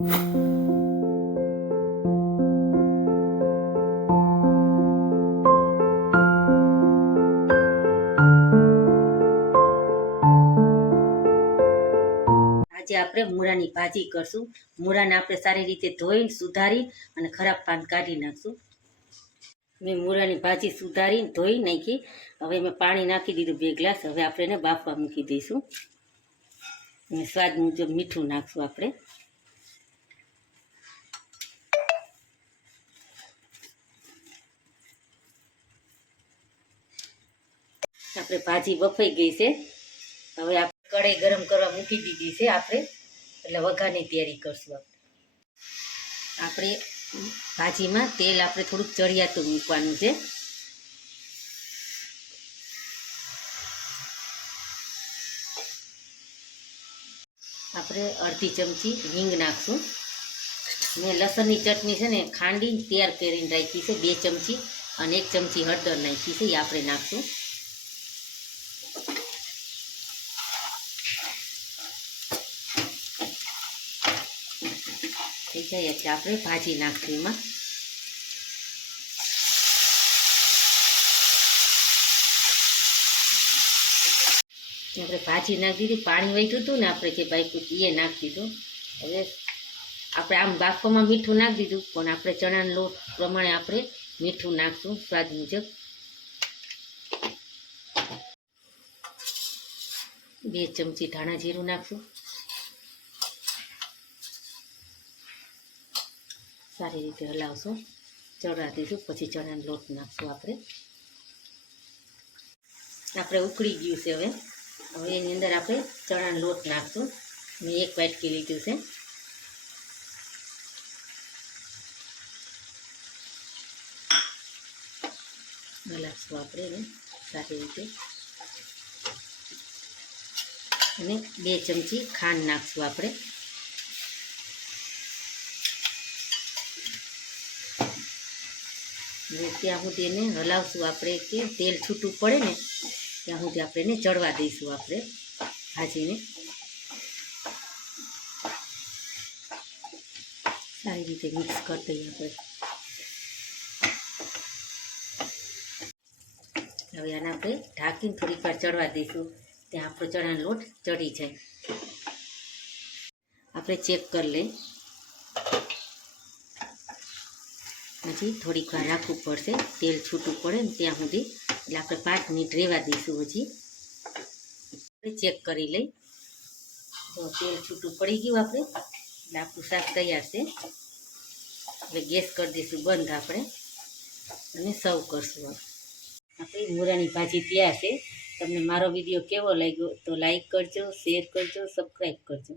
આજે આપણે મૂળાની ભાજી કરશું. મૂળાને આપણે સારી રીતે ધોઈ, સુધારી અને ખરાબ પાન કાઢી નાખશું. મેં મૂળાની ભાજી સુધારી ધોઈ નાખી. હવે મેં પાણી નાખી દીધું બે ગ્લાસ. હવે આપણે એને બાફવા મૂકી દઈશું. સ્વાદ મુજબ મીઠું નાખશું આપણે. આપણે ભાજી બફાઈ ગઈ છે. હવે આપણે કઢાઈ ગરમ કરવા મૂકી દીધી છે આપણે. એટલે વઘારની તૈયારી કરશું આપણે. આપણે ભાજીમાં તેલ આપણે થોડુંક ચડિયાતું મૂકવાનું છે. આપણે અડધી ચમચી હિંગ નાખશું. મેં લસણની ચટણી છે ને ખાંડી તૈયાર કરીને રાખી છે, બે ચમચી અને એક ચમચી હળદર નાખી છે, એ આપણે નાખશું. થઈ જાય એટલે આપણે ભાજી નાખશું એમાં. આપણે ભાજી નાખી દીધી, પાણી વહીતું હતું ને આપણે જે બાઈકું એ નાખી દીધું હવે આપણે આમ બાફવામાં મીઠું નાખી દીધું, પણ આપણે ચણાનો લોટ પ્રમાણે આપણે મીઠું નાખશું, સ્વાદ મુજબ. બે ચમચી ધાણા જીરું નાખશું. સારી રીતે હલાવશું. ચડા દીધું પછી ચણાનો લોટ નાખશું આપણે. આપણે ઉકળી ગયું છે હવે. હવે એની અંદર આપણે ચણાનો લોટ નાખશું. મેં એક વાટકી લીધું છે. હલાવશું આપણે એને સારી રીતે. અને બે ચમચી ખાંડ નાખશું આપણે. ત્યાં સુધી એને હલાવશું આપણે કે તેલ છૂટું પડે ને, ત્યાં સુધી આપણે એને ચડવા દઈશું આપણે ભાજીને. સારી રીતે મિક્સ કરી દઈએ આપણે. હવે આને આપણે ઢાંકીને થોડીક વાર ચડવા દઈશું. ત્યાં આપણો ચણાનો લોટ ચડી જાય. આપણે ચેક કરી લઈએ. હજી થોડીક વાર રાખવું પડશે. તેલ છૂટું પડે ને ત્યાં સુધી. એટલે આપણે પાંચ મિનિટ રહેવા દઈશું હજી. ચેક કરી લઈ. તો તેલ છૂટું પડી ગયું આપણે. એટલે આપણું શાક તૈયાર છે. હવે ગેસ કરી દઈશું બંધ આપણે. અને સર્વ કરશું આપણી મૂરાની ભાજી તૈયાર છે. તમને મારો વીડિયો કેવો લાગ્યો તો લાઈક કરજો, શેર કરજો, સબસ્ક્રાઈબ કરજો.